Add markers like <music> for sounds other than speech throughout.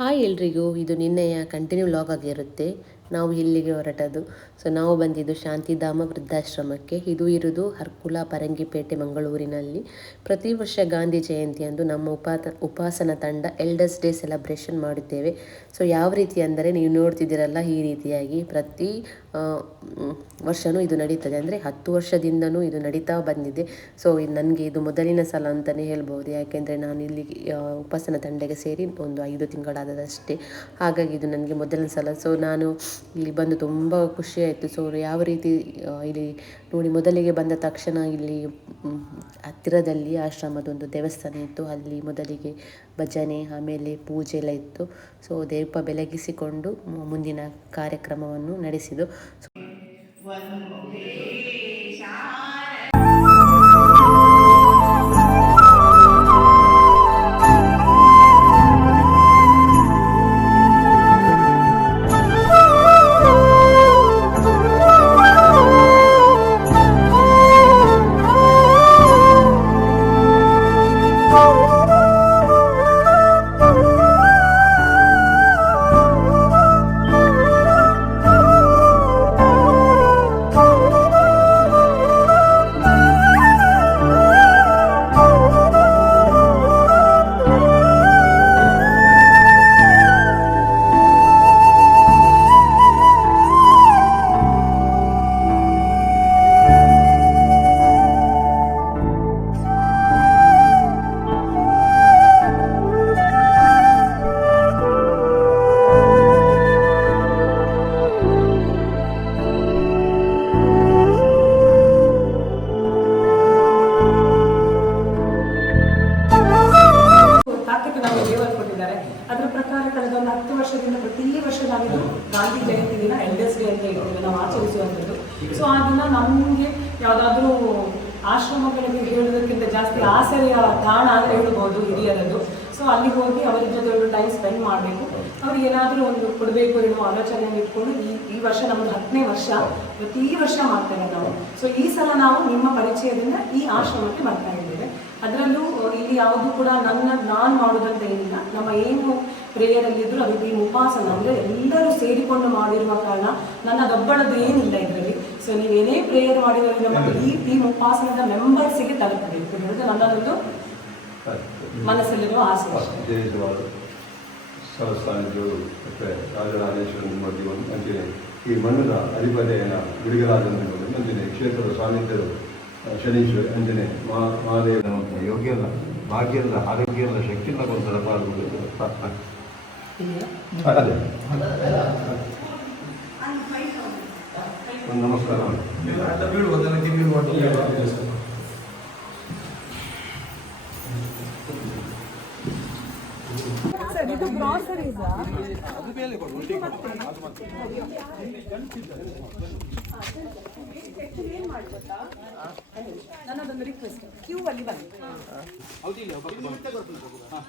Hi ಎಲ್ರಿಗೂ, ಇದು ನಿನ್ನೆಯ ಕಂಟಿನ್ಯೂ ಲಾಗ್ ಆಗಿರುತ್ತೆ. ನಾವು ಇಲ್ಲಿಗೆ ಹೊರಟದು ಸೊ ನಾವು ಬಂದಿದ್ದು ಶಾಂತಿಧಾಮ ವೃದ್ಧಾಶ್ರಮಕ್ಕೆ. ಇದು ಇರುವುದು ಹರ್ಕುಲ ಪರಂಗಿಪೇಟೆ ಮಂಗಳೂರಿನಲ್ಲಿ. ಪ್ರತಿ ವರ್ಷ ಗಾಂಧಿ ಜಯಂತಿಯಂದು ನಮ್ಮ ಉಪಾತ, ಉಪಾಸನ ತಂಡ ಎಲ್ಡರ್ಸ್ ಡೇ ಸೆಲೆಬ್ರೇಷನ್ ಮಾಡುತ್ತೇವೆ. ಸೊ ಯಾವ ರೀತಿ ಅಂದರೆ ನೀವು ನೋಡ್ತಿದ್ದೀರಲ್ಲ ಈ ರೀತಿಯಾಗಿ ಪ್ರತಿ ವರ್ಷವೂ ಇದು ನಡೀತದೆ. ಅಂದರೆ ಹತ್ತು ವರ್ಷದಿಂದನೂ ಇದು ನಡೀತಾ ಬಂದಿದೆ. ಸೊ ನನಗೆ ಇದು ಮೊದಲಿನ ಸಲ ಅಂತಲೇ ಹೇಳ್ಬೋದು. ಯಾಕೆಂದರೆ ನಾನು ಇಲ್ಲಿ ಉಪಾಸನ ತಂಡಕ್ಕೆ ಸೇರಿ ಒಂದು ಐದು ತಿಂಗಳಾದದಷ್ಟೇ. ಹಾಗಾಗಿ ಇದು ನನಗೆ ಮೊದಲನೇ ಸಲ. ಸೊ ನಾನು ಇಲ್ಲಿ ಬಂದು ತುಂಬ ಖುಷಿಯಾಯಿತು ಸೊ ಯಾವ ರೀತಿ ಇಲ್ಲಿ ನೋಡಿ ಮೊದಲಿಗೆ ಬಂದ ತಕ್ಷಣ ಇಲ್ಲಿ ಹತ್ತಿರದಲ್ಲಿ ಆಶ್ರಮದೊಂದು ದೇವಸ್ಥಾನ ಇತ್ತು. ಅಲ್ಲಿ ಮೊದಲಿಗೆ ಭಜನೆ, ಆಮೇಲೆ ಪೂಜೆ ಎಲ್ಲ ಇತ್ತು. ಸೊ ದೀಪ ಬೆಳಗಿಸಿಕೊಂಡು ಮುಂದಿನ ಕಾರ್ಯಕ್ರಮವನ್ನು ನಡೆಸಿದ್ದು ಇಲ್ಲಿ ಯಾವುದು ಕೂಡ ನನ್ನ ನಾನು ಮಾಡೋದಂತ ಏನಿಲ್ಲ. ನಮ್ಮ ಏನು ಪ್ರೇಯರ್ ಅಲ್ಲಿದ್ರು ಅದು ಈ ಉಪಾಸನ ಅಂದ್ರೆ ಎಲ್ಲರೂ ಸೇರಿಕೊಂಡು ಮಾಡಿರುವ ಕಾರಣ ನನ್ನ ದಬ್ಬಳದ್ದು ಏನಿಲ್ಲ ಇದರಲ್ಲಿ. ಸೊ ನೀವು ಏನೇ ಪ್ರೇಯರ್ ಮಾಡಿದ್ರೆ ನಮ್ಮ ಈ ಟೀಮ್ ಉಪಾಸನದ ಮೆಂಬರ್ಸಿಗೆ ತಲುಪಬೇಕು. ಹೇಳಿದ್ರೆ ನನ್ನದೊಂದು ಮನಸ್ಸಲ್ಲಿರುವ ಆಸೆ ಈ ಮಣ್ಣದ ಅಧಿಪತಿಯನ ಗುಡಿಗರಾಜನ ಅಂಜನೆ ಕ್ಷೇತ್ರದ ಸ್ವಾಮಿತ್ಯರು ಶನೀಶ್ವರಿ ಅಂಜನೆ ಮಾ ಮಹಾದೇವನ ಯೋಗ್ಯ ಅಲ್ಲ ಭಾಗ್ಯ ಆರೋಗ್ಯದ ಆರೋಗ್ಯ ಶಕ್ತಿ ಇಲ್ಲ ಅದೇ ಒಂದು ನಮಸ್ಕಾರ ನನ್ನದೊಂದು ರಿಕ್ವೆಸ್ಟ್ ಕ್ಯೂ ಅಲ್ಲಿ ಬನ್ನಿ.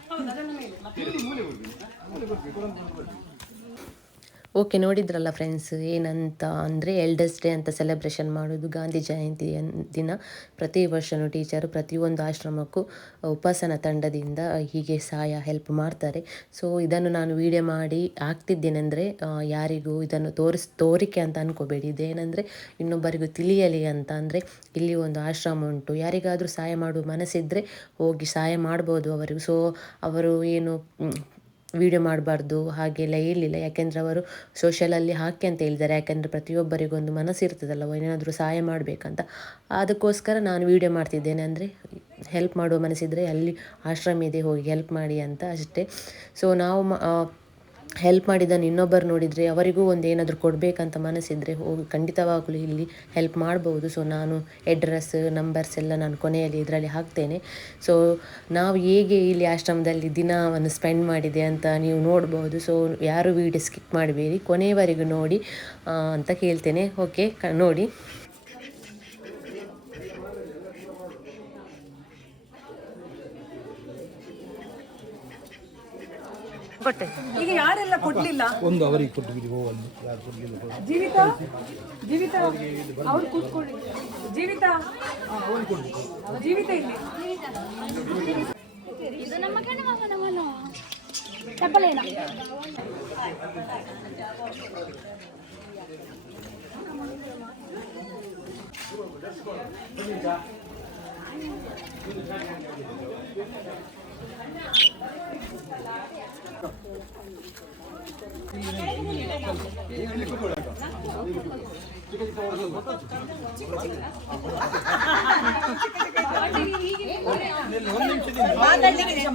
ಹೌದು, ಅದನ್ನ ಮೇಲೆ. ಮತ್ತೆ ಇಲ್ಲಿ ಮೂಲೆ ಹೋಗಿ. ಓಕೆ, ನೋಡಿದ್ರಲ್ಲ ಫ್ರೆಂಡ್ಸ್ ಏನಂತ ಅಂದರೆ ಎಲ್ಡರ್ಸ್ ಡೇ ಅಂತ ಸೆಲೆಬ್ರೇಷನ್ ಮಾಡೋದು, ಗಾಂಧಿ ಜಯಂತಿ ದಿನ ಪ್ರತಿ ವರ್ಷವೂ ಟೀಚರು ಪ್ರತಿಯೊಂದು ಆಶ್ರಮಕ್ಕೂ ಉಪಾಸನ ತಂಡದಿಂದ ಹೀಗೆ ಸಹಾಯ ಹೆಲ್ಪ್ ಮಾಡ್ತಾರೆ. ಸೊ ಇದನ್ನು ನಾನು ವಿಡಿಯೋ ಮಾಡಿ ಹಾಕ್ತಿದ್ದೇನೆಂದರೆ ಯಾರಿಗೂ ಇದನ್ನು ತೋರಿಸ್, ತೋರಿಕೆ ಅಂತ ಅನ್ಕೋಬೇಡಿ. ಇದೇನೆಂದರೆ ಇನ್ನೊಬ್ಬರಿಗೂ ತಿಳಿಯಲಿ ಅಂತ ಅಂದರೆ ಇಲ್ಲಿ ಒಂದು ಆಶ್ರಮ ಉಂಟು. ಯಾರಿಗಾದರೂ ಸಹಾಯ ಮಾಡುವ ಮನಸ್ಸಿದ್ದರೆ ಹೋಗಿ ಸಹಾಯ ಮಾಡ್ಬೋದು ಅವರಿಗೂ. ಸೊ ಅವರು ಏನು ವಿಡಿಯೋ ಮಾಡಬಾರ್ದು ಹಾಗೆಲ್ಲ ಹೇಳಿಲ್ಲ ಯಾಕೆಂದರೆ ಅವರು ಸೋಷಲಲ್ಲಿ ಹಾಕಿ ಅಂತ ಹೇಳಿದ್ದಾರೆ. ಯಾಕೆಂದರೆ ಪ್ರತಿಯೊಬ್ಬರಿಗೊಂದು ಮನಸ್ಸು ಇರ್ತದಲ್ಲ ಏನಾದರೂ ಸಹಾಯ ಮಾಡಬೇಕಂತ. ಅದಕ್ಕೋಸ್ಕರ ನಾನು ವಿಡಿಯೋ ಮಾಡ್ತಿದ್ದೇನೆ ಅಂದರೆ ಹೆಲ್ಪ್ ಮಾಡುವ ಮನಸ್ಸಿದ್ದರೆ ಅಲ್ಲಿ ಆಶ್ರಮ ಇದೆ, ಹೋಗಿ ಹೆಲ್ಪ್ ಮಾಡಿ ಅಂತ ಅಷ್ಟೇ. ಸೊ ನಾವು ಹೆಲ್ಪ್ ಮಾಡಿದ್ದನ್ನು ಇನ್ನೊಬ್ಬರು ನೋಡಿದರೆ ಅವರಿಗೂ ಒಂದು ಏನಾದರೂ ಕೊಡಬೇಕಂತ ಮನಸ್ಸಿದ್ರೆ ಹೋಗಿ ಖಂಡಿತವಾಗಲೂ ಇಲ್ಲಿ ಹೆಲ್ಪ್ ಮಾಡ್ಬೋದು. ಸೊ ನಾನು ಎಡ್ರೆಸ್ ನಂಬರ್ಸ್ ಎಲ್ಲ ನಾನು ಕೊನೆಯಲ್ಲಿ ಇದರಲ್ಲಿ ಹಾಕ್ತೇನೆ. ಸೊ ನಾವು ಹೇಗೆ ಇಲ್ಲಿ ಆಶ್ರಮದಲ್ಲಿ ದಿನವನ್ನು ಸ್ಪೆಂಡ್ ಮಾಡಿದೆ ಅಂತ ನೀವು ನೋಡ್ಬೋದು. ಸೊ ಯಾರು ವೀಡಿಯೋ ಸ್ಕಿಪ್ ಮಾಡಬೇಡಿ ಕೊನೆಯವರೆಗೂ ನೋಡಿ ಅಂತ ಕೇಳ್ತೇನೆ ಓಕೆ ನೋಡಿ. ಕೊಟ್ಟೆ ಈಗ ಯಾರೆಲ್ಲ ಕೊಡ್ಲಿಲ್ಲ? ಒಂದು ಅವರಿಗೆ ಕೊಟ್ಟು ಬಿಡಿ ಒಂದು. ಯಾರು ಕೊಡಲಿಲ್ಲ ಜೀವಿತ? ಜೀವಿತ ಅವ್ರು ಕೂತ್ಕೊಳ್ಳಿ. ಜೀವಿತ? ಜೀವಿತ ಇಲ್ಲಿ. ಇದು ನಮ್ಮ ಕಣ್ಣು ಮಾಮನ ಮನ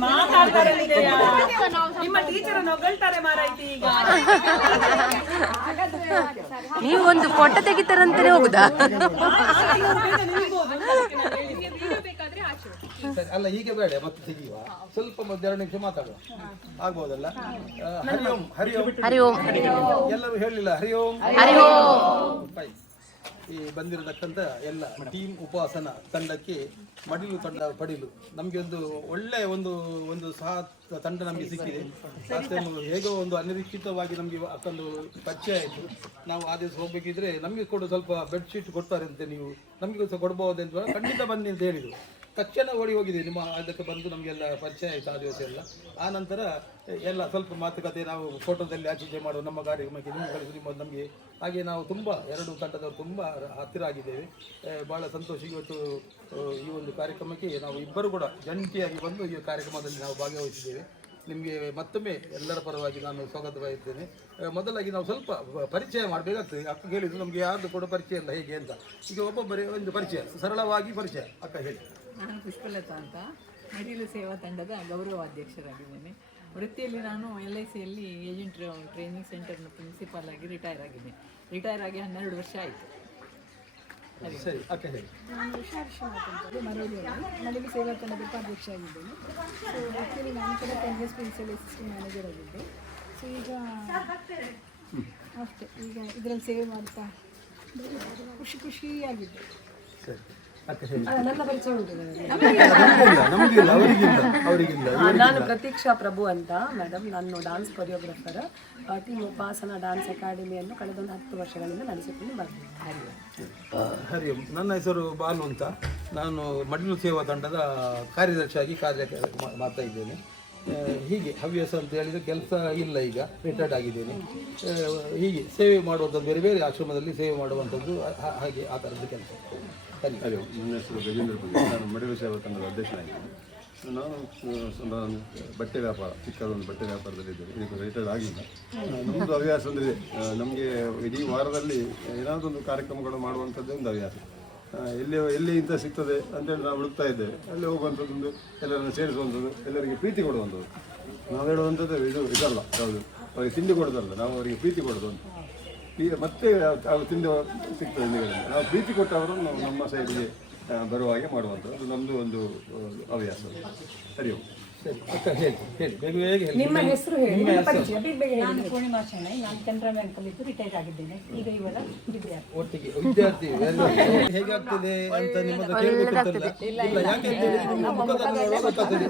ಮಾತಾಡ್ತಾರೆ ಒಂದು ಫೋಟೋ ತೆಗಿತಾರಂತಾನೆ ಹೋಗುದಾ? ಸರಿ ಅಲ್ಲ ಹೀಗೆ ಬೇಡ ಮತ್ತೆ ತೆಗಿಯುವ. ಸ್ವಲ್ಪ ಮತ್ತೆ ಎರಡು ನಿಮಿಷ ಮಾತಾಡುವ. ಆಗ್ಬೋದಲ್ಲ? ಹರಿ ಓಂ ಹರಿ ಓಂ. ಹರಿ ಓಂ. ಎಲ್ಲರೂ ಹೇಳಿಲ್ಲ ಹರಿ ಓಂ. ಹರಿ ಓಂ. ಈ ಬಂದಿರತಕ್ಕಂಥ ಎಲ್ಲ ಟೀಮ್ ಉಪವಾಸನ ತಂಡಕ್ಕೆ ಮಡಿಲು ತಂಡ ಪಡಿಲು. ನಮಗೆ ಒಂದು ಒಳ್ಳೆ ಒಂದು ಒಂದು ಸಹ ತಂಡ ನಮಗೆ ಸಿಕ್ಕಿದೆ. ಹೇಗೋ ಒಂದು ಅನಿರೀಕ್ಷಿತವಾಗಿ ನಮಗೆ ಅಕ್ಕಂದು ಪರಿಚಯ ಆಯಿತು. ನಾವು ಆ ದಿವಸ ಹೋಗ್ಬೇಕಿದ್ರೆ ನಮಗೆ ಕೂಡ ಸ್ವಲ್ಪ ಬೆಡ್ಶೀಟ್ ಕೊಡ್ತಾರೆ ಅಂತೆ ನೀವು. ನಮಗೆ ಸಹ ಕೊಡ್ಬೋದು ಅಂತ ಖಂಡಿತ ಬನ್ನಿ ಅಂತ ಹೇಳಿದರು. ತಕ್ಷಣ ಓಡಿ ಹೋಗಿದೆ. ನಿಮ್ಮ ಅದಕ್ಕೆ ಬಂದು ನಮಗೆಲ್ಲ ಪರಿಚಯ ಆಯಿತು ಆ ದಿವಸ ಎಲ್ಲ. ಆ ನಂತರ ಎಲ್ಲ ಸ್ವಲ್ಪ ಮಾತುಕತೆ ನಾವು ಫೋಟೋದಲ್ಲಿ ಆಚೀಚೆ ಮಾಡುವ ನಮ್ಮ ಕಾರ್ಯಕ್ರಮಕ್ಕೆ ನಿಮ್ಮ ಕಳಿಸಿ ನಿಮ್ಮ ನಮಗೆ. ಹಾಗೆ ನಾವು ತುಂಬ, ಎರಡು ತಂಡದವರು ತುಂಬ ಹತ್ತಿರ ಆಗಿದ್ದೇವೆ ಭಾಳ ಸಂತೋಷ. ಇವತ್ತು ಈ ಒಂದು ಕಾರ್ಯಕ್ರಮಕ್ಕೆ ನಾವು ಇಬ್ಬರು ಕೂಡ ಜಂಟಿಯಾಗಿ ಬಂದು ಈ ಕಾರ್ಯಕ್ರಮದಲ್ಲಿ ನಾವು ಭಾಗವಹಿಸಿದ್ದೇವೆ. ನಿಮಗೆ ಮತ್ತೊಮ್ಮೆ ಎಲ್ಲರ ಪರವಾಗಿ ನಾನು ಸ್ವಾಗತ ಬಯಸ್ತೇನೆ ಮೊದಲಾಗಿ ನಾವು ಸ್ವಲ್ಪ ಪರಿಚಯ ಮಾಡಬೇಕಾಗ್ತದೆ. ಅಕ್ಕ ಹೇಳಿದ್ರು, ನಮಗೆ ಯಾರ್ದು ಕೂಡ ಪರಿಚಯ ಇಲ್ಲ, ಹೇಗೆ ಅಂತ. ಈಗ ಒಬ್ಬೊಬ್ಬರೇ ಒಂದು ಪರಿಚಯ, ಸರಳವಾಗಿ ಪರಿಚಯ, ಅಕ್ಕ ಹೇಳಿ. ನಾನು ಪುಷ್ಪಲತಾ ಅಂತ. ಮಡಿಲು ಸೇವಾ ತಂಡದ ಗೌರವ ಅಧ್ಯಕ್ಷರಾಗಿದ್ದೇನೆ. ವೃತ್ತಿಯಲ್ಲಿ ನಾನು ಎಲ್ ಐ ಸಿಯಲ್ಲಿ ಏಜೆಂಟ್ ಟ್ರೈನಿಂಗ್ ಸೆಂಟರ್ನ ಪ್ರಿನ್ಸಿಪಾಲ್ ಆಗಿ ರಿಟೈರ್ ಆಗಿದ್ದೇನೆ ರಿಟೈರ್ ಆಗಿ ಹನ್ನೆರಡು ವರ್ಷ ಆಯಿತು. ಸರಿ ಓಕೆ ಹೇಳಿ. ನಾನು ಉಷಾ ವಿಶ್ವನಾಥ್ ಅಂತ ಸೇವಾ ತಂಡದ ಉಪಾಧ್ಯಕ್ಷ ಆಗಿದ್ದೇನೆ. ಸೊ ಆ್ಯಕ್ಚುಲಿ ನಾನು ಕೂಡ ten S principal assistant manager ಆಗಿದ್ದೆ. ಸೊ ಈಗ ಅಷ್ಟೇ. ಈಗ ಇದರಲ್ಲಿ ಸೇವೆ ಮಾಡ್ತಾ ಖುಷಿ ಖುಷಿಯಾಗಿದ್ದೆ. ಸರಿ. ಅಕ್ಕ ಹೇಳಿ. ಉಂಟು ನಮಗಿಲ್ಲ ನಮಗಿಲ್ಲ ಅವರಿಗಿಲ್ಲ ಅವರಿಗಿಲ್ಲ ನಾನು ಪ್ರತೀಕ್ಷಾ ಪ್ರಭು ಅಂತ ಮೇಡಮ್ ನಾನು dance choreographer team Upasana dance ಅಕಾಡೆಮಿಯನ್ನು ಕಳೆದ ಒಂದು ಹತ್ತು ವರ್ಷಗಳಿಂದ ನಡೆಸಿಕೊಂಡು ಬರ್ತೀನಿ ಹರಿ ಓಂ. ನನ್ನ ಹೆಸರು ಬಾಲು ಅಂತ. ನಾನು ಮಡಿಲು ಸೇವಾ ತಂಡದ ಕಾರ್ಯದರ್ಶಿಯಾಗಿ ಕಾರ್ಯ ಮಾ- ಮಾಡ್ತಾ ಇದ್ದೇನೆ. ಹೀಗೆ ಹವ್ಯಾಸ ಅಂತ ಹೇಳಿದರೆ ಕೆಲಸ ಇಲ್ಲ ಈಗ ರಿಟೈರ್ಡ್ ಆಗಿದ್ದೇನೆ. ಹೀಗೆ ಸೇವೆ ಮಾಡುವಂಥದ್ದು, ಬೇರೆ ಬೇರೆ ಆಶ್ರಮದಲ್ಲಿ ಸೇವೆ ಮಾಡುವಂಥದ್ದು ಹಾಗೆ ಆ ಥರದ ಕೆಲಸ. ಸರಿ. ನನ್ನ ಹೆಸರು ಗಜೇಂದ್ರ ಪೂಜೆ ನಾನು ಮಡಿಲು ಸೇವಾ ತಂಡದ ನಾನು ಬಟ್ಟೆ ವ್ಯಾಪಾರ, ಚಿಕ್ಕದೊಂದು ಬಟ್ಟೆ ವ್ಯಾಪಾರದಲ್ಲಿದ್ದೇನೆ ಇದಕ್ಕೆ ರಿಟೈರ್ಡ್ ಆಗಿಲ್ಲ. ನಮ್ಮದು ಹವ್ಯಾಸ ಅಂದರೆ ನಮಗೆ ಇಡೀ ವಾರದಲ್ಲಿ ಏನಾದರೂ ಒಂದು ಕಾರ್ಯಕ್ರಮಗಳು ಮಾಡುವಂಥದ್ದೇ ಒಂದು ಹವ್ಯಾಸ. ಎಲ್ಲಿ ಎಲ್ಲಿ ಇಂಥ ಸಿಗ್ತದೆ ಅಂತೇಳಿ ನಾವು ಹುಡುಕ್ತಾ ಇದ್ದೇವೆ. ಅಲ್ಲಿ ಹೋಗುವಂಥದ್ದೊಂದು ಎಲ್ಲರನ್ನು ಸೇರಿಸುವಂಥದ್ದು, ಎಲ್ಲರಿಗೆ ಪ್ರೀತಿ ಕೊಡುವಂಥದ್ದು. ನಾವು ಹೇಳುವಂಥದ್ದು ಇದು ಇದಲ್ಲ, ಯಾವುದು? ಅವರಿಗೆ ತಿಂಡಿ ಕೊಡೋದಲ್ಲ, ನಾವು ಅವರಿಗೆ ಪ್ರೀತಿ ಕೊಡೋದು ಅಂತ. ಈಗ ಮತ್ತೆ ಅವ್ರು ತಿಂಡಿ ಸಿಗ್ತದೆ ಹಿಂದುಗಡೆ ನಾವು ಪ್ರೀತಿ ಕೊಟ್ಟವರನ್ನು ನಮ್ಮ ಸೈಡಿಗೆ ಬರುವ ಹಾಗೆ ಮಾಡುವಂಥದ್ದು. ನಮ್ಮದು ಒಂದು ಹವ್ಯಾಸ. ಓಂ ಸರಿ ಅಕ್ಕ ಹೇಳಿ ಹೇಳಿ. ಬೇಗ ಬೇಗ ಹೇಳಿ. ನಿಮ್ಮ ಹೆಸರು ಹೇಳಿ ನಿಮ್ಮ ಪರಿಚಯ ಬೇಗ ಬೇಗ ನಾನು ಪೂರ್ಣಿಮಾ ಶೆಣೈ ನಾನು ಕೆನರಾ ಕಲಿತು ರಿಟೈರ್ ಆಗಿದ್ದೇನೆ. ಈಗ ಇವರ ವಿದ್ಯಾರ್ಥಿ. ಒಟ್ಟಿಗೆ ಹೇಗಾಗ್ತದೆ ಅಂತ ಇಲ್ಲ. ಯಾಕೆ ಅಂತ ಹೇಳಿದ್ರೆ ನಿಮ್ಮ ಗೊತ್ತಾಗ್ತದೆ.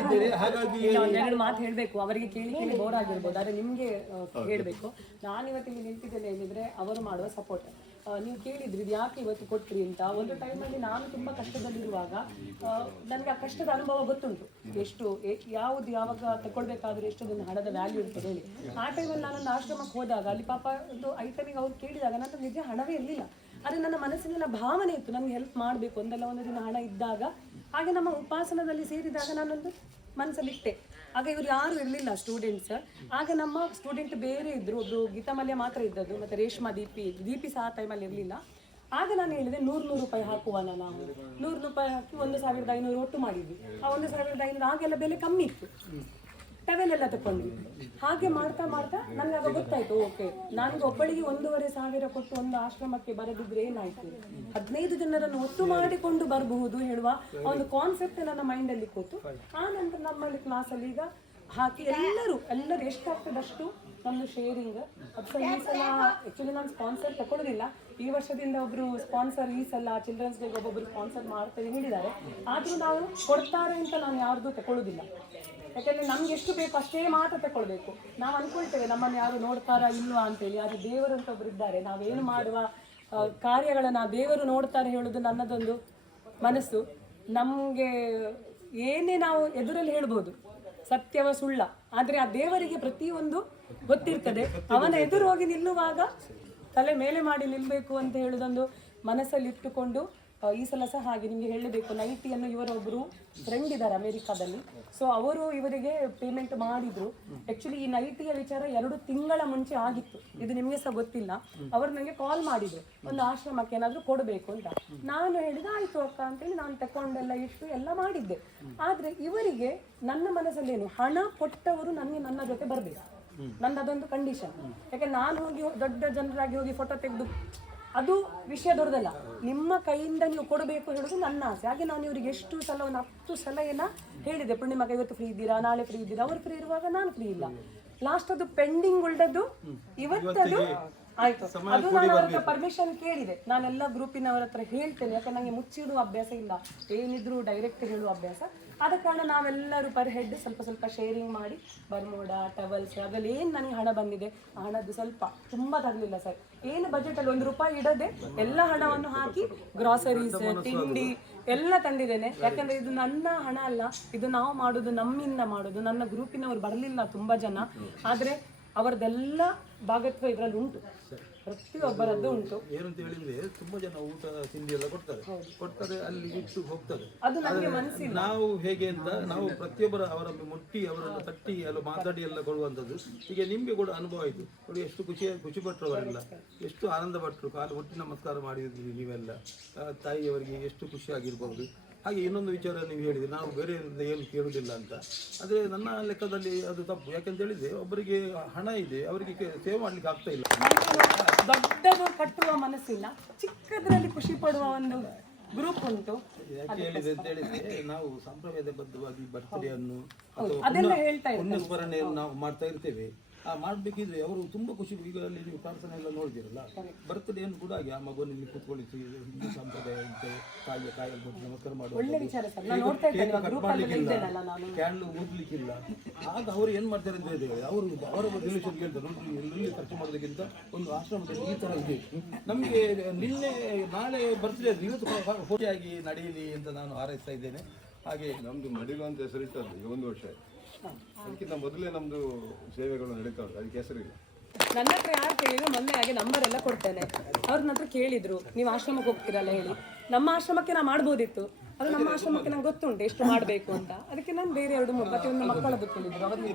ಇದ್ದೀರಿ ಹಾಗಾಗಿ ಒಂದೆರಡು ಮಾತು ಹೇಳಬೇಕು. ಅವರಿಗೆ ಕೇಳಿ ಕೇಳಿ ಬೋರ್ ಆಗಿರ್ಬೋದು. ಆದ್ರೆ ನಿಮಗೆ ಹೇಳಬೇಕು ನಾನು ಇವತ್ತು ಇಲ್ಲಿ ನಿಂತಿದ್ದೇನೆ ಏನಿದ್ರೆ ಅವರು ಮಾಡುವ ಸಪೋರ್ಟ್ ನೀವು ಕೇಳಿದ್ರಿ, ಇದು ಯಾಕೆ ಇವತ್ತು ಕೊಟ್ರಿ ಅಂತ. ಒಂದು ಟೈಮಲ್ಲಿ ನಾನು ತುಂಬ ಕಷ್ಟದಲ್ಲಿರುವಾಗ ನನಗೆ ಆ ಕಷ್ಟದ ಅನುಭವ ಗೊತ್ತುಂಟು. ಎಷ್ಟು ಯಾವುದು ಯಾವಾಗ ತಗೊಳ್ಬೇಕಾದ್ರೆ ಎಷ್ಟು ಅದನ್ನು ಹಣದ ವ್ಯಾಲ್ಯೂ ಇರ್ತದೆ ಹೇಳಿ. ಆ ಟೈಮಲ್ಲಿ ನಾನೊಂದು ಆಶ್ರಮಕ್ಕೆ ಹೋದಾಗ, ಅಲ್ಲಿ ಪಾಪ ಒಂದು ಐಟಮಿಗೆ ಅವ್ರು ಕೇಳಿದಾಗ ನನ್ನ ನಿಜ ಹಣವೇ ಇರಲಿಲ್ಲ. ಆದರೆ ನನ್ನ ಮನಸ್ಸಿನ ಭಾವನೆ ಇತ್ತು ನಮ್ಗೆ ಹೆಲ್ಪ್ ಮಾಡಬೇಕು, ಒಂದಲ್ಲ ಒಂದು ದಿನ ಹಣ ಇದ್ದಾಗ. ಹಾಗೆ ನಮ್ಮ ಉಪಾಸನದಲ್ಲಿ ಸೇರಿದಾಗ ನಾನೊಂದು ಮನಸ್ಸಲ್ಲಿ ಇಟ್ಟೆ ಆಗ ಇವ್ರು ಯಾರು ಇರಲಿಲ್ಲ ಸ್ಟೂಡೆಂಟ್ಸ್ ಆಗ ನಮ್ಮ ಸ್ಟೂಡೆಂಟ್ ಬೇರೆ ಇದ್ರು, ಒಬ್ರು ಗೀತಾಮಲ್ಯ ಮಾತ್ರ ಇದ್ದದ್ದು, ಮತ್ತೆ ರೇಷ್ಮಾ, ದೀಪಿ ದೀಪಿ ಸಹ ಟೈಮಲ್ಲಿ ಇರಲಿಲ್ಲ. ಆಗ ನಾನು ಹೇಳಿದೆ, ನೂರು ನೂರು ರೂಪಾಯಿ ಹಾಕುವನ ನಾವು. ನೂರು ರೂಪಾಯಿ ಹಾಕಿ ಒಂದು ಸಾವಿರದ ಐನೂರು ಒಟ್ಟು ಮಾಡಿದ್ವಿ. ಆ ಒಂದು ಸಾವಿರದ ಐನೂರು, ಆಗೆಲ್ಲ ಬೆಲೆ ಕಮ್ಮಿ ಇತ್ತು. ಟವೆಲ್ ಎಲ್ಲ ತಕೊಂಡ್ವಿ. ಹಾಗೆ ಮಾಡ್ತಾ ಮಾಡ್ತಾ ನನಗೆ ಆಗ ಗೊತ್ತಾಯ್ತು, ಓಕೆ, ನನಗೆ ಒಬ್ಬಳಿಗೆ ಒಂದೂವರೆ ಸಾವಿರ ಕೊಟ್ಟು ಒಂದು ಆಶ್ರಮಕ್ಕೆ ಬರದಿದ್ರೆ ಏನಾಯ್ತು? ಹದಿನೈದು ಜನರನ್ನು ಒಟ್ಟು ಮಾಡಿಕೊಂಡು ಬರಬಹುದು ಹೇಳುವ ಒಂದು ಕಾನ್ಸೆಪ್ಟ್ ನನ್ನ ಮೈಂಡಲ್ಲಿ ಕೂತು, ಆ ನಂತರ ನಮ್ಮಲ್ಲಿ ಕ್ಲಾಸಲ್ಲಿ ಈಗ ಹಾಕಿ ಎಲ್ಲರೂ ಎಲ್ಲರೂ ಎಷ್ಟಾಗ್ತದಷ್ಟು ನಮ್ಮದು ಶೇರಿಂಗ್ ಅದು ಈ ಸಲ ಆ್ಯಕ್ಚುಲಿ ನಾನು ಸ್ಪಾನ್ಸರ್ ತಗೊಳ್ಳೋದಿಲ್ಲ ಈ ವರ್ಷದಿಂದ ಒಬ್ರು ಸ್ಪಾನ್ಸರ್ ಈ ಸಲ ಚಿಲ್ಡ್ರನ್ಸ್ ಡೇಗೆ ಒಬ್ಬೊಬ್ರು ಸ್ಪಾನ್ಸರ್ ಮಾಡ್ತಾರೆ ಹೇಳಿದ್ದಾರೆ. ಆದರೂ ನಾವು ಕೊಡ್ತಾರೆ ಅಂತ ನಾನು ಯಾರ್ದು ತಗೊಳ್ಳೋದಿಲ್ಲ ಯಾಕಂದ್ರೆ ನಮ್ಗೆ ಎಷ್ಟು ಬೇಕು ಅಷ್ಟೇ ಮಾತ್ರ ತಗೊಳ್ಬೇಕು ನಾವು ಅನ್ಕೊಳ್ತೇವೆ ನಮ್ಮನ್ನು ಯಾರು ನೋಡ್ತಾರಾ ಇಲ್ವಾ ಅಂತೇಳಿ. ಆದರೆ ದೇವರು ಅಂತ ಒಬ್ರು ಇದ್ದಾರೆ. ನಾವೇನು ಮಾಡುವ ಕಾರ್ಯಗಳನ್ನು ದೇವರು ನೋಡ್ತಾರೆ ಹೇಳೋದು ನನ್ನದೊಂದು ಮನಸ್ಸು. ನಮಗೆ ಏನೇ ನಾವು ಎದುರಲ್ಲಿ ಹೇಳ್ಬೋದು, ಸತ್ಯವ ಸುಳ್ಳ. ಆದ್ರೆ ಆ ದೇವರಿಗೆ ಪ್ರತಿಯೊಂದು ಗೊತ್ತಿರ್ತದೆ. ಅವನ ಎದುರು ಹೋಗಿ ನಿಲ್ಲುವಾಗ ತಲೆ ಮೇಲೆ ಮಾಡಿ ನಿಲ್ಬೇಕು ಅಂತ ಹೇಳುದೊಂದು ಮನಸ್ಸಲ್ಲಿ ಇಟ್ಟುಕೊಂಡು ಈ ಸಲ ಸಹ ಹಾಗೆ ನಿಮಗೆ ಹೇಳಬೇಕು ನೈಟಿಯನ್ನು ಇವರ ಫ್ರೆಂಡ್ ಇದ್ದಾರೆ ಅಮೆರಿಕಾದಲ್ಲಿ. ಸೊ ಅವರು ಇವರಿಗೆ ಪೇಮೆಂಟ್ ಮಾಡಿದ್ರು. ಆಕ್ಚುಲಿ ಈ ನೈಟಿಯ ವಿಚಾರ ಎರಡು ತಿಂಗಳ ಮುಂಚೆ ಆಗಿತ್ತು. ಇದು ನಿಮಗೆ ಸಹ ಗೊತ್ತಿಲ್ಲ. ಅವರು ನನಗೆ ಕಾಲ್ ಮಾಡಿದ್ರು. ಒಂದು ಆಶ್ರಮಕ್ಕೆ ಏನಾದರೂ ಕೊಡಬೇಕು ಅಂತ. ನಾನು ಹೇಳಿದ, ಆಯ್ತು ಅಕ್ಕ. ಅಂತೇಳಿ ನಾನು ತಕೊಂಡೆಲ್ಲ ಇಷ್ಟು ಎಲ್ಲ ಮಾಡಿದ್ದೆ. ಆದ್ರೆ ಇವರಿಗೆ ನನ್ನ ಮನಸ್ಸಲ್ಲೇನು ಹಣ ಕೊಟ್ಟವರು ನನಗೆ ನನ್ನ ಜೊತೆ ಬರಬೇಕು. ನನ್ನದೊಂದು ಕಂಡೀಷನ್ ಯಾಕೆ, ನಾನು ಹೋಗಿ ದೊಡ್ಡ ಜನರಾಗಿ ಹೋಗಿ ಫೋಟೋ ತೆಗೆದು ಅದು ವಿಷಯ ದೊಡ್ಡದಲ್ಲ. ನಿಮ್ಮ ಕೈಯಿಂದ ನೀವು ಕೊಡಬೇಕು ಹೇಳೋದು ನನ್ನ ಆಸೆ. ಹಾಗೆ ನಾನು ಇವರಿಗೆ ಎಷ್ಟು ಸಲ ಒಂದು ಹತ್ತು ಸಲ ಏನ ಹೇಳಿದೆ. ಪೂರ್ಣಿಮಾಗ ಇವತ್ತು ಫ್ರೀ ಇದ್ದೀರಾ? ನಾಳೆ ಫ್ರೀ ಇದ್ದೀರಾ? ಅವ್ರು ಫ್ರೀ ಇರುವಾಗ ನಾನು ಫ್ರೀ ಇಲ್ಲ. ಲಾಸ್ಟ್ ಅದು ಪೆಂಡಿಂಗ್ ಉಳ್ದದ್ದು ಇವತ್ತದು ಆಯ್ತು. ಅದು ನಾನು ಅವ್ರ ಪರ್ಮಿಷನ್ ಕೇಳಿದೆ. ನಾನೆಲ್ಲ ಗ್ರೂಪಿನವರ ಹತ್ರ ಹೇಳ್ತೇನೆ. ಯಾಕಂದ್ರೆ ನನಗೆ ಮುಚ್ಚಿಡುವ ಅಭ್ಯಾಸ ಇಲ್ಲ. ಏನಿದ್ರು ಡೈರೆಕ್ಟ್ ಹೇಳುವ ಅಭ್ಯಾಸ. ಆದ ಕಾರಣ ನಾವೆಲ್ಲರೂ ಪರ್ ಹೆಡ್ ಸ್ವಲ್ಪ ಸ್ವಲ್ಪ ಶೇರಿಂಗ್ ಮಾಡಿ ಬರ್ಮೋಡ ಟವಲ್ಸ್ ಅದ್ರಲ್ಲಿ ಏನು ನನಗೆ ಹಣ ಬಂದಿದೆ. ಆ ಹಣದ್ದು ಸ್ವಲ್ಪ ತುಂಬ ತರಲಿಲ್ಲ ಸರ್. ಏನು ಬಜೆಟ್ ಅಲ್ಲಿ ಒಂದು ರೂಪಾಯಿ ಇಡದೆ ಎಲ್ಲ ಹಣವನ್ನು ಹಾಕಿ ಗ್ರಾಸರೀಸ್ ತಿಂಡಿ ಎಲ್ಲ ತಂದಿದ್ದೇನೆ. ಯಾಕಂದ್ರೆ ಇದು ನನ್ನ ಹಣ ಅಲ್ಲ. ಇದು ನಾವು ಮಾಡೋದು ನಮ್ಮಿಂದ ಮಾಡೋದು. ನನ್ನ ಗ್ರೂಪಿನವ್ರು ಬರಲಿಲ್ಲ ತುಂಬಾ ಜನ. ಆದ್ರೆ ಅವರದೆಲ್ಲ ಭಾಗತ್ವ ಇದರಲ್ಲಿ ಉಂಟು. ಪ್ರತಿಯೊಬ್ಬರದ್ದು ಉಂಟು. ಏನಂತ ಹೇಳಿದ್ರೆ ತುಂಬಾ ಜನ ಊಟ ತಿಂಡಿ ಎಲ್ಲ ಕೊಡ್ತಾರೆ. ಕೊಡ್ತಾರೆ ಅಲ್ಲಿ ಇಟ್ಟು ಹೋಗ್ತಾರೆ. ಅದು ನನಗೆ ಮನಸ್ಸಿಲ್ಲ ನಾವು ಹೇಗೆ ಅಂತ ನಾವು ಪ್ರತಿಯೊಬ್ಬರ ಅವರ ಮುಟ್ಟಿ ಅವರನ್ನು ತಟ್ಟಿ ಎಲ್ಲ ಮಾತಾಡಿ ಎಲ್ಲ ಕೊಡುವಂಥದ್ದು. ಈಗ ನಿಮಗೆ ಕೂಡ ಅನುಭವ ಆಯಿತು ನೋಡಿ ಎಷ್ಟು ಖುಷಿ ಖುಷಿ ಪಟ್ಟರು ಅವರೆಲ್ಲ ಎಷ್ಟು ಆನಂದ ಪಟ್ಟರು ಕಾಲು ಮುಟ್ಟಿ ನಮಸ್ಕಾರ ಮಾಡಿದ್ರಿ ನೀವೆಲ್ಲ. ತಾಯಿಯವರಿಗೆ ಎಷ್ಟು ಖುಷಿ ಆಗಿರ್ಬೋದು. ಹಾಗೆ ಇನ್ನೊಂದು ವಿಚಾರ ನೀವು ಹೇಳಿದ್ರಿ ನಾವು ಬೇರೆಯವರಿಂದ ಏನು ಕೇಳುವುದಿಲ್ಲ ಅಂತ. ಅದೇ ನನ್ನ ಲೆಕ್ಕದಲ್ಲಿ ಅದು ತಪ್ಪು. ಯಾಕಂತ ಹೇಳಿದ್ರೆ ಒಬ್ಬರಿಗೆ ಹಣ ಇದೆ ಅವರಿಗೆ ಸೇವ್ ಮಾಡ್ಲಿಕ್ಕೆ ಆಗ್ತಾ ಇಲ್ಲ. ದೊಡ್ಡದು ಕಟ್ಟುವ ಮನಸ್ಸಿಲ್ಲ ಚಿಕ್ಕದ್ರಲ್ಲಿ ಖುಷಿ ಪಡುವ ಒಂದು ಗ್ರೂಪ್ ಉಂಟು. ಯಾಕೆ ಹೇಳಿದೆ ಅಂತ ಹೇಳಿದ್ರೆ ನಾವು ಸಂಪ್ರದಾಯದ ಬದ್ಧವಾಗಿ ಬರ್ತ್ಡೇ ಅನ್ನು ಅಥವಾ ಅದೆಲ್ಲ ಹೇಳ್ತಾ ಪುಣ್ಯ ಸ್ಮರಣೆಯನ್ನು ನಾವು ಮಾಡ್ತಾ ಇರ್ತೇವೆ. ಮಾಡ್ಬೇಕಿದ್ರೆ ಅವರು ತುಂಬಾ ಖುಷಿ. ಈಗ ಅಲ್ಲಿ ನೀವು ಪ್ರಾರ್ಥನೆ ಎಲ್ಲ ನೋಡಿದಿರಲ್ಲ ಬರ್ತ್ಡೇಯನ್ನು ಕೂಡ ಹಾಗೆ ಆ ಮಗುವನ್ನು ಇಲ್ಲಿ ಕೂತ್ಕೊಳ್ಳಿಸಿ ಹಿಂದೂ ಸಂಪ್ರದಾಯ ಇದೆ ತಾಯಿಯ ಕಾಯಲ್ಲಿ ಕೊಟ್ಟು ನಮಸ್ಕಾರ ಒಳ್ಳೆ ಮಾಡುವ ಕ್ಯಾಂಡ್ಲು ಊದ್ಲಿಕ್ಕಿಲ್ಲ. ಆಗ ಅವರು ಏನ್ ಮಾಡ್ತಾರೆ ಅಂತ ಹೇಳಿದ್ರೆ ಅವರು ಅವರ ರಿಲೇಷನ್ ಕೇಳ್ತಾರೆ. ನೋಡ್ರಿ ಖರ್ಚು ಮಾಡೋದಕ್ಕಿಂತ ಒಂದು ಆಶ್ರಮದಲ್ಲಿ ಈ ತರ ಇದೆ. ನಮಗೆ ನಿನ್ನೆ ನಾಳೆ ಬರ್ತ್ಡೇ ಇವತ್ತು ಆಗಿ ನಡೆಯಲಿ ಅಂತ ನಾನು ಹಾರೈಸ್ತಾ ಇದ್ದೇನೆ. ಹಾಗೆ ನಮ್ದು ಮಡಿಲು ಅಂತ ಹೆಸರಿಟ್ಟದ್ದು ಈಗ ಒಂದು ವರ್ಷ ಆಯ್ತು. ಅದಕ್ಕಿಂತ ಮೊದಲೇ ನಮ್ದು ಸೇವೆಗಳು ನಡೀತಾ ಉಂಟು. ಅದಕ್ಕೆ ಹೆಸರಿಲ್ಲ ನನ್ನ ಹತ್ರ ಯಾರು ಕೇಳಿದ್ರು ಮೊನ್ನೆ ಹಾಗೆ ನಂಬರ್ ಎಲ್ಲ ಕೊಡ್ತೇನೆ. ಅವ್ರ ನನ್ನ ಹತ್ರ ಕೇಳಿದ್ರು. ನೀವು ಆಶ್ರಮಕ್ಕೆ ಹೋಗ್ತೀರಲ್ಲ ಹೇಳಿ. ನಮ್ಮ ಆಶ್ರಮಕ್ಕೆ ನಾ ಮಾಡ್ಬೋದಿತ್ತು. ಅದು ನಮ್ಮ ಆಶ್ರಮಕ್ಕೆ ನಂಗೆ ಗೊತ್ತುಂಟು ಎಷ್ಟು ಮಾಡಬೇಕು ಅಂತ. ಅದಕ್ಕೆ ನಾನು ಬೇರೆ ಎರಡು ಮೂರು ಮತ್ತೆ ಒಂದು ಮಕ್ಕಳ ಅವರಿಗೆ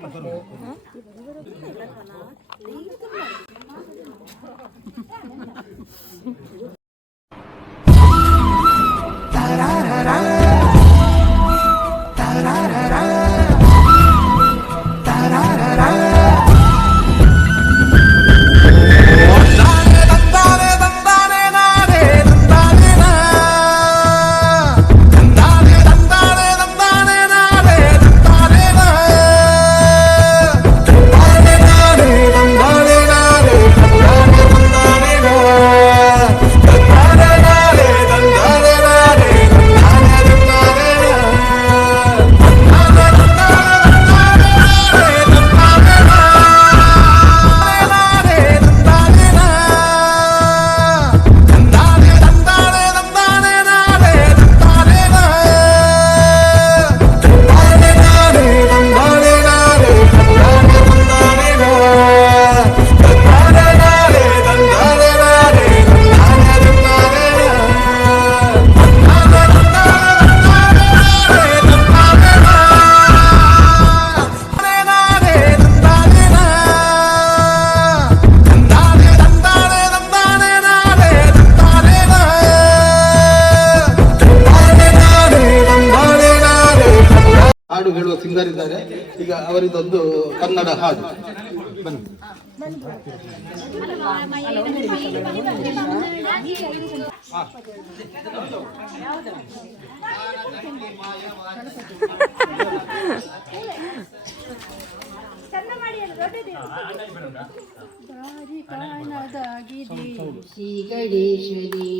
ಶ್ರೀ ಗಣೇಶನೇ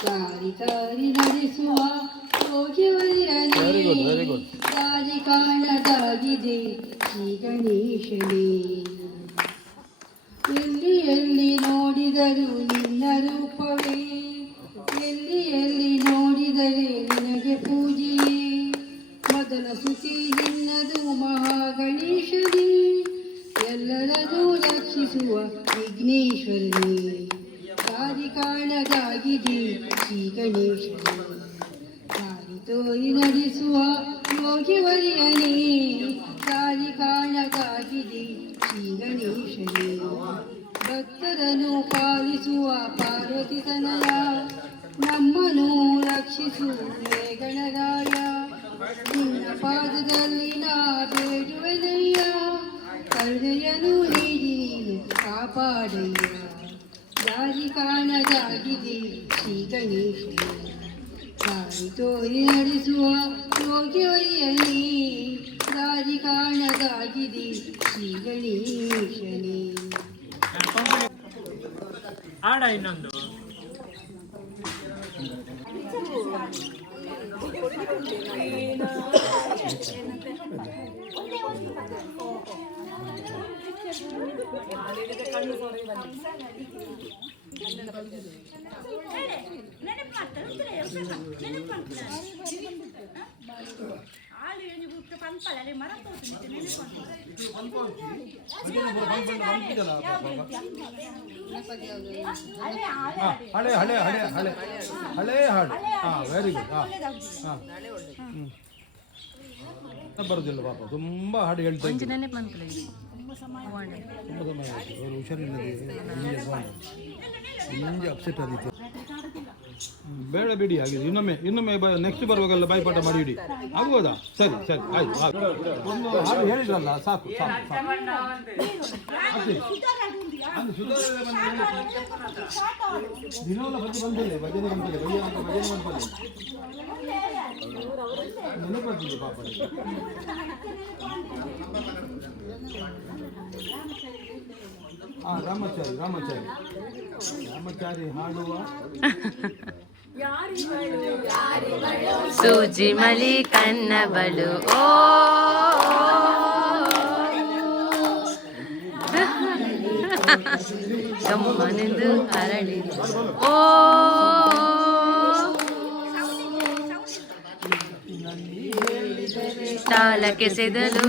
ದಾರಿ ದಾರಿ ನಡೆಸುವ ಯೋಗ್ಯವರಿರಲಿ ದಾರಿ ಕಾಣದಾಗಿದೆ ಶ್ರೀ ಗಣೇಶನೇ ಎಲ್ಲಿ ಎಲ್ಲಿ ನೋಡಿದರು ನಿನ್ನ ರೂಪವೇ? ಎಲ್ಲಿ ಎಲ್ಲಿ ನೋಡಿದರೆ ನಿನಗೆ ಪೂಜೆಯೇ? ಮೊದಲ ಸುತಿ ನಿನ್ನದು ಮಹಾಗಣೇಶನಿ ಎಲ್ಲರನ್ನೂ ರಕ್ಷಿಸುವ ವಿಘ್ನೇಶ್ವರನೇ. ದಾರಿ ಕಾಣದಾಗಿದೆ ಶ್ರೀ ಗಣೇಶ ದಾರಿ ತೋರಿ ನಡೆಸುವ ಯೋಗಿವರಿಯನೇ ದಾರಿ ಕಾಣದಾಗಿದೆ ಶ್ರೀ ಗಣೇಶನೇ ಭಕ್ತರನ್ನು ಪಾಲಿಸುವ ಪಾರ್ವತಿ ನಮ್ಮನ್ನು ರಕ್ಷಿಸು ಹೇ ಗಣರಾಯ. ನಿನ್ನ ಪಾದದಲ್ಲಿ ನಾ ಬೇಡುವೆನಯ್ಯ ಕರುಣೆಯನ್ನು ನೀಡಿ ಕಾಪಾಡಯ್ಯ. ದಾರಿ ಕಾಣದಾಗಿದೆ ಶ್ರೀ ಗಣೇಶನೇ. ದಾರಿ ತೋರಿ ನಡೆಸುವ ಯೋಗ್ಯವಯ್ಯನೇ ದಾರಿ ಕಾಣದಾಗಿದೆ ಶ್ರೀ ಗಣೇಶನೇ ಆಡ ಇನ್ನೊಂದು. ಆಳು ಎಣ್ಣೆ ಬಿಟ್ಟು ಪಂಪಲಲ್ಲಿ ಮರ ತೋರಿಸಿದ್ದು ನೆನಪು ಹಳೆ ಹಳೆ ಹಳೆ ಹಳೆ ಹಳೆ ಹಾಡು ಹಾ ವೆರಿ ಗುಡ್ ಹಾ ಹಾ ಹ್ಮ್. ಬರುದಿಲ್ಲ ಪಾಪ ತುಂಬಾ ಹಾಡು ಹೇಳ್ತಾ ಇದ್ರು. ತುಂಬ ಸಮಯ ಆಯ್ತು ಅವರು ಹುಷಾರಿಲ್ಲದೆ ಹಿಂಗೆ ಬಂದು ಮುಂಜೆ ಅಪ್ಸೆಟ್ ಆದಿತ್ತು ಹ್ಮ್, ಬೇಡ ಬಿಡಿ ಹಾಗೆ. ಇನ್ನೊಮ್ಮೆ ಇನ್ನೊಮ್ಮೆ ನೆಕ್ಸ್ಟ್ ಬರುವಾಗೆಲ್ಲ ಬಾಯಿಪಾಠ ಮಾಡಿ ಇಡಿ ಆಗ್ಬೋದಾ ಸರಿ ಸರಿ, ಆಯ್ತು. ಒಂದು ಹಾಡು ಹೇಳಿದ್ರಲ್ಲ, ಸಾಕು ರಾಮಾಚಾರಿ ರಾಮಾಚಾರಿ. ರಾಮಾಚಾರಿ ಹಾಡುವ. ಸೂಜಿ ಮಲಿ ಕನ್ನಬಳು ಓ. ಗಮ್ಮನೆಂದು ಅರಳಿ ಓ. ಸಾಲಕ್ಕೆ ಸೆದಲು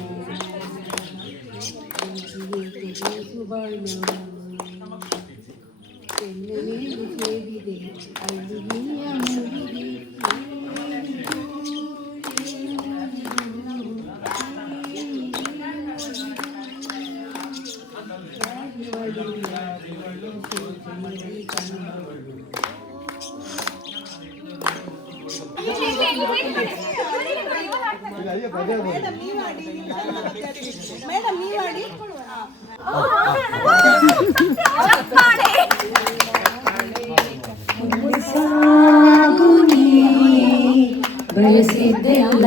ಬಯಸಿದ್ದೆಲ್ಲ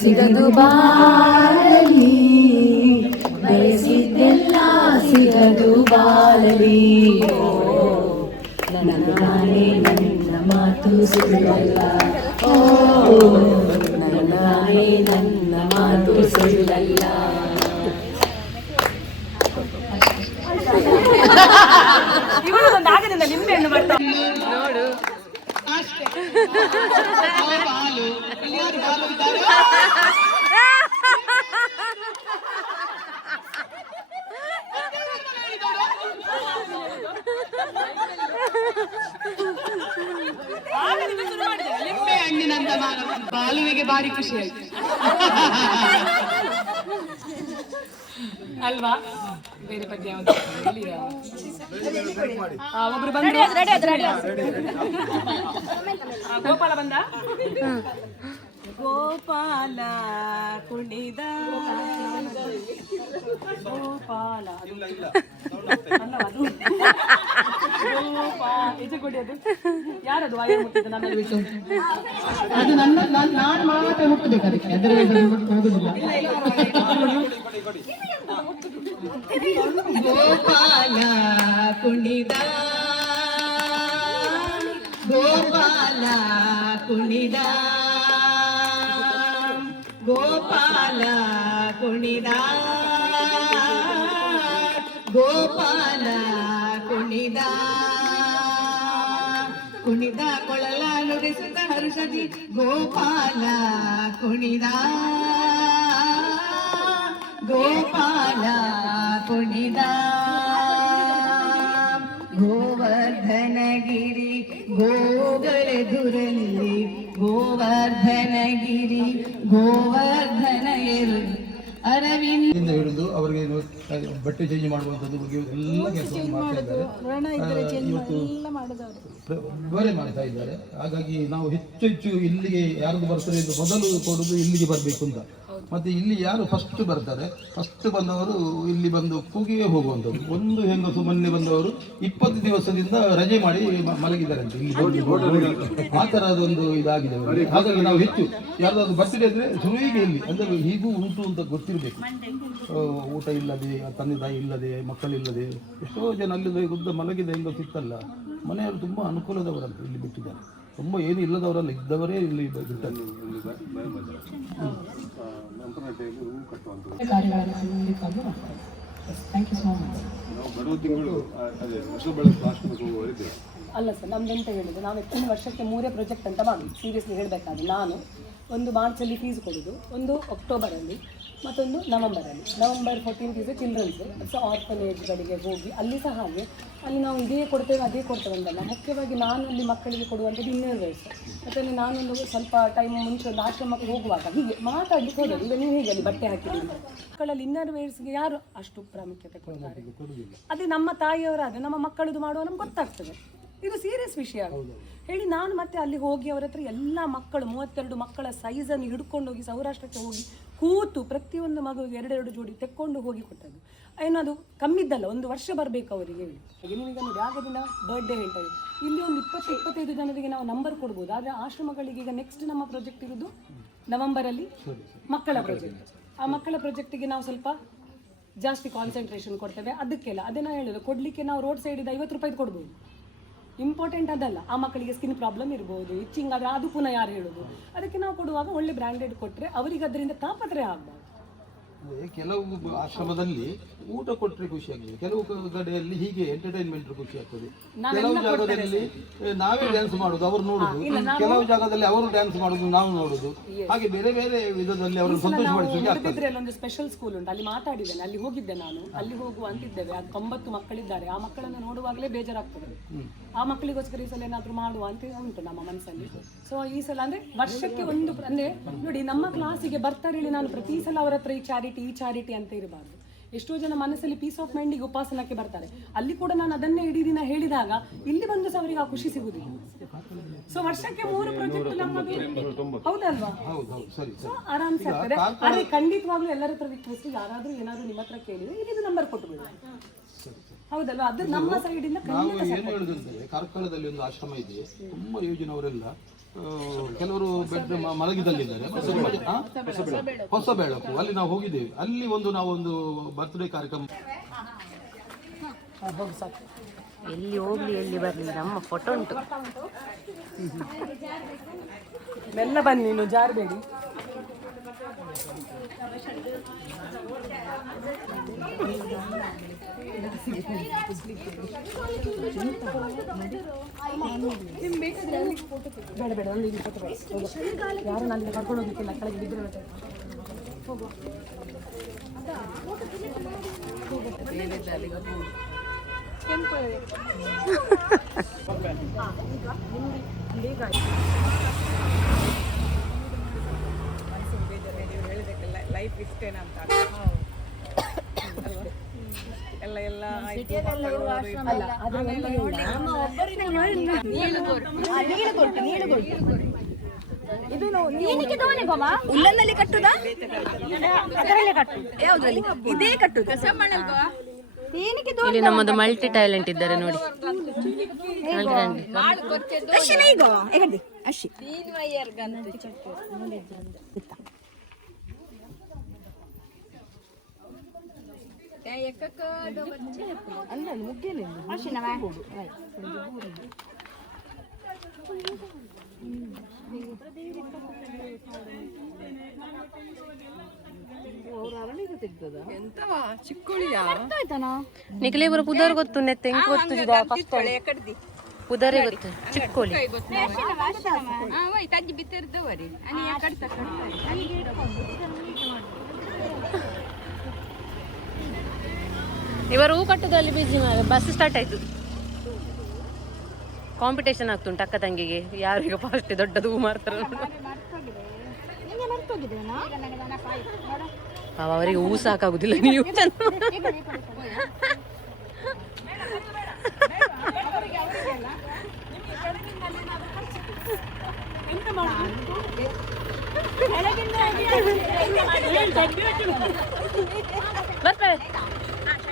ಸಿಗದು ಬಾಳಲಿ. ಬಯಸಿದ್ದೆಲ್ಲ ಸಿಗದು ಬಾಳಲಿ. ನನ್ನ ನಾನೇ ನನ್ನ ಮಾತು ಸುಳ್ಳಲ್ಲ. ಓ, ನನ್ನ ನಾನೇ ನನ್ನ ಮಾತು ಸುಳ್ಳಲ್ಲ. ಇವರದೊಂದು ಆಗದಿಂದ ನಿಂಬೆ ಹಣ್ಣು ಬರ್ತಾ. <laughs> ಬಾಲುವಿಗೆ ಬಾರಿ ಖುಷಿ ಆಯ್ತು. ಅಲ್ವಾ? ಬೇರೆ ಯಾವುದು? ಆ, ಒಬ್ರು ಬಂದ್ರು? ಗೋಪಾಲ ಬಂದ? ಗೋಪಾಲ ಕುಣಿದ. ಗೋಪಾಲ. ಇಲ್ಲ ಇಲ್ಲ ಅಲ್ಲವಾ ಅದು? ಗೋಪಾಲ ಅದು. ಯಾರದು ವಾಯು ಮುಟ್ಟಿದ್ದು ನನ್ನ ಬಿಟ್ಟು ಅದು ನನ್ನ ನಾನು ಮಾತ್ರ ಹುಟ್ಟಬೇಕು ಅದಕ್ಕೆ. ಅದರ ಗೋಪಾಲ ಕುಣಿದ. ಗೋಪಾಲ ಕುಣಿದ. ಗೋಪಾಲ ಕುಣಿದ. ಗೋಪಾಲ ಕುಣಿದ. ಕುಣಿದ ಕೊಳಲ ನುಡಿಸುತ್ತ ಹರ್ಷದಿ ಗೋಪಾಲ ಕುಣಿದ. ಗೋಪಾಲ ಕುಣಿದ ಗೋವರ್ಧನಗಿರಿ ಗೋಗಳೆದುರಲ್ಲಿ ಗೋವರ್ಧನಗಿರಿ ಗೋವರ್ಧನ ಎರು. ಅರವಿಂದ ಇಂದ ಹಿಡಿದು ಅವರಿಗೆ ಬಟ್ಟೆ ಚೇಂಜ್ ಮಾಡುವಂಥದ್ದು ಬಗ್ಗೆ ಎಲ್ಲ ಕೆಲಸ ಮಾಡ್ತಾ ಇದ್ದಾರೆ. ಇವತ್ತು ಬೇರೆ ಮಾಡ್ತಾ ಇದ್ದಾರೆ. ಹಾಗಾಗಿ ನಾವು ಹೆಚ್ಚು ಹೆಚ್ಚು ಇಲ್ಲಿಗೆ ಯಾರಿಗೂ ಬರ್ತಾರೆ ಮೊದಲು ಕೊಡುದು ಇಲ್ಲಿಗೆ ಬರಬೇಕು ಅಂತ. ಮತ್ತೆ ಇಲ್ಲಿ ಯಾರು ಫಸ್ಟ್ ಬರ್ತಾರೆ? ಫಸ್ಟ್ ಬಂದವರು ಇಲ್ಲಿ ಬಂದು ಕೂಗಿಯೇ ಹೋಗುವಂಥದ್ದು. ಒಂದು ಹೆಂಗಸು ಮೊನ್ನೆ ಬಂದವರು ಇಪ್ಪತ್ತು ದಿವಸದಿಂದ ರಜೆ ಮಾಡಿ ಮಲಗಿದ್ದಾರೆ ಮಲಗಿದ್ದಾರಂತೆ. ಇಲ್ಲಿ. ಆ ಥರದೊಂದು ಇದಾಗಿದೆ. ಹಾಗಾಗಿ ನಾವು ಹೆಚ್ಚು ಯಾರ್ದಾದ್ರು ಬರ್ತಿದೆ ಅಂದ್ರೆ ಸುರುವಿಗೆ ಇಲ್ಲಿ. ಅಂದ್ರೆ ಹೀಗೂ ಉಂಟು ಅಂತ ಗೊತ್ತಿರಬೇಕು. ಊಟ ಇಲ್ಲದೆ ತಂದೆ ತಾಯಿ ಇಲ್ಲದೆ ಮಕ್ಕಳಿಲ್ಲದೆ ಎಷ್ಟೋ ಜನ ಅಲ್ಲಿ ಉದ್ದ ಮಲಗಿದ ಹೆಂಗೋ ಸಿಕ್ತಲ್ಲ ಮನೆಯವರು ತುಂಬ ಅನುಕೂಲದವರಂತೆ ಇಲ್ಲಿ ಬಿಟ್ಟಿದ್ದಾರೆ. ತುಂಬ ಏನು ಇಲ್ಲದವರಲ್ಲ ಇದ್ದವರೇ ಇಲ್ಲಿ ಬಿಟ್ಟದ್ದು. ಕಟ್ಟುವಂಥದ್ದು. ಕಾರ್ಯಗಳನ್ನು ಖಂಡಿತವಾಗ್ಲೂ ಮಾಡ್ತಾರೆ ಥ್ಯಾಂಕ್ ಯು ಸೋ ಮಚ್ ನಾವು ಬರುವ ತಿಂಗಳು ಅಲ್ಲ ಸರ್ ನಮ್ದೆಂತ ಹೇಳಿದ್ದು ನಾವು ಹೆಚ್ಚಿನ ವರ್ಷಕ್ಕೆ ಮೂರೇ ಪ್ರಾಜೆಕ್ಟ್ ಅಂತ ಮಾಡೋದು ಸೀರಿಯಸ್ಲಿ ಹೇಳಬೇಕಾದ್ರೆ ನಾನು ಒಂದು ಮಾರ್ಚಲ್ಲಿ ಫೀಸ್ ಕೊಡೋದು ಒಂದು ಅಕ್ಟೋಬರಲ್ಲಿ ಮತ್ತೊಂದು ನವಂಬರಲ್ಲಿ. November fourteenth is children's so ಆರ್ಫನೇಜ್ಗಳಿಗೆ ಹೋಗಿ ಅಲ್ಲಿ ಸಹ ಹಾಗೆ. ಅಲ್ಲಿ ನಾವು ಇದೇ ಕೊಡ್ತೇವೆ ಅದೇ ಕೊಡ್ತೇವೆ ಅಂತಲ್ಲ. ಮುಖ್ಯವಾಗಿ ನಾನು ಅಲ್ಲಿ ಮಕ್ಕಳಿಗೆ ಕೊಡುವಂಥದ್ದು ಇನ್ನರ್ ವಯಸ್ಸು. ಯಾಕಂದರೆ ನಾನೊಂದು ಸ್ವಲ್ಪ ಟೈಮ್ ಮುಂಚೆ ಒಂದು ಆಶ್ರಮಕ್ಕೆ ಹೋಗುವಾಗ ಹೀಗೆ ಮಾತಾಡಿ ಹೋದರೆ ಈಗ ನೀವು ಹೇಗೆ ಅಲ್ಲಿ ಬಟ್ಟೆ ಹಾಕಿದ್ದೀನಿ ಮಕ್ಕಳಲ್ಲಿ ಇನ್ನರ್ ವೇರ್ಸ್ಗೆ ಯಾರು ಅಷ್ಟು ಪ್ರಾಮುಖ್ಯತೆ ಕೊಡ್ತಾರೆ? ಅದೇ ನಮ್ಮ ತಾಯಿಯವರಾದರೆ ನಮ್ಮ ಮಕ್ಕಳದು ಮಾಡುವ ನಮ್ಗೆ ಗೊತ್ತಾಗ್ತದೆ. ಇದು ಸೀರಿಯಸ್ ವಿಷಯ. ಹೇಳಿ ನಾನು ಮತ್ತೆ ಅಲ್ಲಿ ಹೋಗಿ ಅವರ ಹತ್ರ ಎಲ್ಲ ಮಕ್ಕಳು ಮೂವತ್ತೆರಡು ಮಕ್ಕಳ ಸೈಜನ್ನು ಹಿಡ್ಕೊಂಡು ಹೋಗಿ ಸೌರಾಷ್ಟ್ರಕ್ಕೆ ಹೋಗಿ ಕೂತು ಪ್ರತಿಯೊಂದು ಮಗುವಿಗೆ ಎರಡೆರಡು ಜೋಡಿ ತೆಕ್ಕೊಂಡು ಹೋಗಿ ಕೊಟ್ಟದ್ದು. ಏನದು ಕಮ್ಮಿದ್ದಲ್ಲ ಒಂದು ವರ್ಷ ಬರಬೇಕು ಅವರಿಗೆ ಹೇಳಿ. ಹಾಗೆ ನೋಡಿ ಆಗದಿಂದ ಬರ್ಡೇ ಹೇಳ್ತಾ ಇದ್ದೀವಿ ಇಲ್ಲಿ ಒಂದು ಇಪ್ಪತ್ತು ಇಪ್ಪತ್ತೈದು ಜನರಿಗೆ ನಾವು ನಂಬರ್ ಕೊಡ್ಬೋದು. ಆದರೆ ಆಶ್ರಮಗಳಿಗೆ ಈಗ ನೆಕ್ಸ್ಟ್ ನಮ್ಮ ಪ್ರಾಜೆಕ್ಟ್ ಇರೋದು ನವೆಂಬರಲ್ಲಿ ಮಕ್ಕಳ ಪ್ರಾಜೆಕ್ಟ್ ಆ ಮಕ್ಕಳ ಪ್ರಾಜೆಕ್ಟಿಗೆ ನಾವು ಸ್ವಲ್ಪ ಜಾಸ್ತಿ ಕಾನ್ಸಂಟ್ರೇಷನ್ ಕೊಡ್ತೇವೆ. ಅದಕ್ಕೆಲ್ಲ ಅದೇ ನಾನು ಹೇಳೋದು ಕೊಡಲಿಕ್ಕೆ ನಾವು ರೋಡ್ ಸೈಡಿಂದ ಐವತ್ತು ರೂಪಾಯಿ ಕೊಡ್ಬೋದು. ಇಂಪಾರ್ಟೆಂಟ್ ಅದಲ್ಲ. ಆ ಮಕ್ಕಳಿಗೆ ಸ್ಕಿನ್ ಪ್ರಾಬ್ಲಮ್ ಇರ್ಬೋದು ಇಚ್ಚಿಂಗ್ ಆದರೆ ಅದು ಪುನಃ ಯಾರು ಹೇಳೋದು? ಅದಕ್ಕೆ ನಾವು ಕೊಡುವಾಗ ಒಳ್ಳೆ ಬ್ರ್ಯಾಂಡೆಡ್ ಕೊಟ್ಟರೆ ಅವರಿಗೆ ಅದರಿಂದ ತಾಪತ್ರೆ ಆಗಬಾರ್ದು ಕೆಲವು ಆಶ್ರಮದಲ್ಲಿ ಊಟ ಕೊಟ್ಟರೆ ಖುಷಿ ಆಗ್ತದೆ. ಕೆಲವು ಕಡೆಯಲ್ಲಿ ಹೀಗೆ ಎಂಟರ್ಟೈನ್ಮೆಂಟ್ ಖುಷಿ ಆಗ್ತದೆ. ಕೆಲವು ಜಾಗದಲ್ಲಿ ನಾವೇ ಡ್ಯಾನ್ಸ್ ಮಾಡುದು ಅವರು ನೋಡುದು. ಕೆಲವು ಜಾಗದಲ್ಲಿ ಅವರು ಡ್ಯಾನ್ಸ್ ಮಾಡುದು ನಾವು ನೋಡುದು. ಹಾಗೆ ಬೇರೆ ಬೇರೆ ವಿಧದಲ್ಲಿ ಅವರು ಸಂತೋಷ ಒಂದು ಸ್ಪೆಷಲ್ ಸ್ಕೂಲ್ ಉಂಟು. ಅಲ್ಲಿ ಮಾತಾಡಿದ್ದೇನೆ ಅಲ್ಲಿ ಹೋಗಿದ್ದೆ ನಾನು. ಅಲ್ಲಿ ಹೋಗುವ ಅಂತಿದ್ದೇವೆ. ಅದು ತೊಂಬತ್ತು ಮಕ್ಕಳಿದ್ದಾರೆ. ಆ ಮಕ್ಕಳನ್ನು ನೋಡುವಾಗಲೇ ಬೇಜಾರಾಗ್ತದೆ. ಆ ಮಕ್ಕಳಿಗೋಸ್ಕರ ಈ ಸಲ ಏನಾದರೂ ಮಾಡುವ ಅಂತ ಉಂಟು ನಮ್ಮ ಮನಸ್ಸಲ್ಲಿ ಸೊ ಈ ಸಲ ಅಂದ್ರೆ ವರ್ಷಕ್ಕೆ ಒಂದು ಅಂದರೆ ನೋಡಿ ನಮ್ಮ ಕ್ಲಾಸಿಗೆ ಬರ್ತಾರೆ ಹೇಳಿ ನಾನು ಪ್ರತಿ ಸಲ ಅವರ ಹತ್ರ ಈ ಚಾರಿಟಿ ಈ ಚಾರಿಟಿ ಅಂತ ಇರಬಾರ್ದು. ಎಷ್ಟೋ ಜನ ಮನಸ್ಸಲ್ಲಿ ಪೀಸ್ ಆಫ್ ಮೈಂಡಿಗೆ ಉಪಾಸನಕ್ಕೆ ಬರ್ತಾರೆ. ಅಲ್ಲಿ ಕೂಡ ನಾನು ಅದನ್ನೇ ಇಡೀ ದಿನ ಹೇಳಿದಾಗ ಇಲ್ಲಿ ಬಂದು ಸಹ ಅವರಿಗೆ ಆ ಖುಷಿ ಸಿಗುದಿಲ್ಲ. ಸೊ ವರ್ಷಕ್ಕೆ ಮೂರು ಪ್ರಾಜೆಕ್ಟ್ ನಮ್ಮದು ಹೌದಲ್ವಾ? ಸೊ ಆರಾಮ್ಸೆ ಆಗ್ತದೆ. ಆದ್ರೆ ಖಂಡಿತವಾಗ್ಲೂ ಎಲ್ಲರ ಹತ್ರ ರಿಕ್ವೆಸ್ಟ್ ಯಾರಾದ್ರೂ ಏನಾದ್ರೂ ನಿಮ್ಮ ಹತ್ರ ಕೇಳಿದ್ರೆ ಇಲ್ಲಿ ನಂಬರ್ ಕೊಟ್ಟು ಬಿಡಿ ಹೌದಲ್ವಾ? ಅದು ನಮ್ಮ ಸೈಡ್ ಇಂದ ನಾವು ಏನು ಹೇಳುದಂತಂದ್ರೆ ಕಾರ್ಕಳದಲ್ಲಿ ಒಂದು ಆಶ್ರಮ ಇದೆ. ತುಂಬಾ ಯೋಜನೆ ಅವರೆಲ್ಲ ಕೆಲವರು ಬೆಡ್ ಮಲಗಿದಲ್ಲಿದ್ದಾರೆ. ಹೊಸ ಬೆಳಕು ಅಲ್ಲಿ ನಾವು ಹೋಗಿದ್ದೇವೆ. ಅಲ್ಲಿ ಒಂದು ನಾವು ಒಂದು ಬರ್ತ್ಡೇ ಕಾರ್ಯಕ್ರಮ ಎಲ್ಲಿ ಹೋಗ್ಲಿ ಎಲ್ಲಿ ಬರಲಿ ನಮ್ಮ ಫೋಟೋ ಉಂಟು. ಮೆಲ್ಲ ಬನ್ನಿ ನೀನು ಜಾರಬೇಡಿ. ಬೇಡ ಬೇಡ ಒಂದು. ಯಾರು ನಾನು ಕರ್ಕೊಂಡು ಹೋಗ್ಲಿಕ್ಕಿಲ್ಲ ಕೆಳಗೆ ಬಿದ್ದರೆ. ಹೋಗುವ ಲೈಫ್ ಇಷ್ಟೇನಾ ಅಂತ ಎಲ್ಲ ಎಲ್ಲ ಉಲ್ಲನ್ನಲ್ಲಿ ಕಟ್ಟುದಾ? ಅದರಲ್ಲೇ ಕಟ್ಟು. ಯಾವ್ದ್ರಲ್ಲಿ? ಇದೇ ಕಟ್ಟುದು. ಏನಕ್ಕೆ ಇಲ್ಲಿ ನಮ್ಮದು ಮಲ್ಟಿ ಟ್ಯಾಲೆಂಟ್ ಇದ್ದಾರೆ ನೋಡಿ. ಈಗ ಅಲ್ಲ ಮುಗ್ಗಿಲ್ಲ ಅರ್ಶಿನ ಹೋಗು ನಿಖಲೇ ಬರೋ ಪುದರ್ ಗೊತ್ತು ನೆತ್ತೆ ಹೆಂಗ್ ಗೊತ್ತು ಎಕ್ಕಡ್ದಿ ಉದರೆ ಗೊತ್ತು ಚಿಕ್ಕೋಲಿ ತಜ್ಜಿ ಬಿತ್ತಿರ್ದವರಿ ಇವರು ಹೂ ಕಟ್ಟುದಲ್ಲಿ ಬಿಸಿ ಬಸ್ ಸ್ಟಾರ್ಟ್ ಆಯ್ತು. ಕಾಂಪಿಟೇಷನ್ ಆಗ್ತುಂಟು ಅಕ್ಕ ತಂಗಿಗೆ. ಈಗ ಫಸ್ಟ್ ದೊಡ್ಡದು ಹೂ ಮಾರ್ತಾರೆ ಪಾವ ಅವರಿಗೆ ಹೂ ಸಾಕಾಗುದಿಲ್ಲ. ನೀವು ಬರ್ತದೆ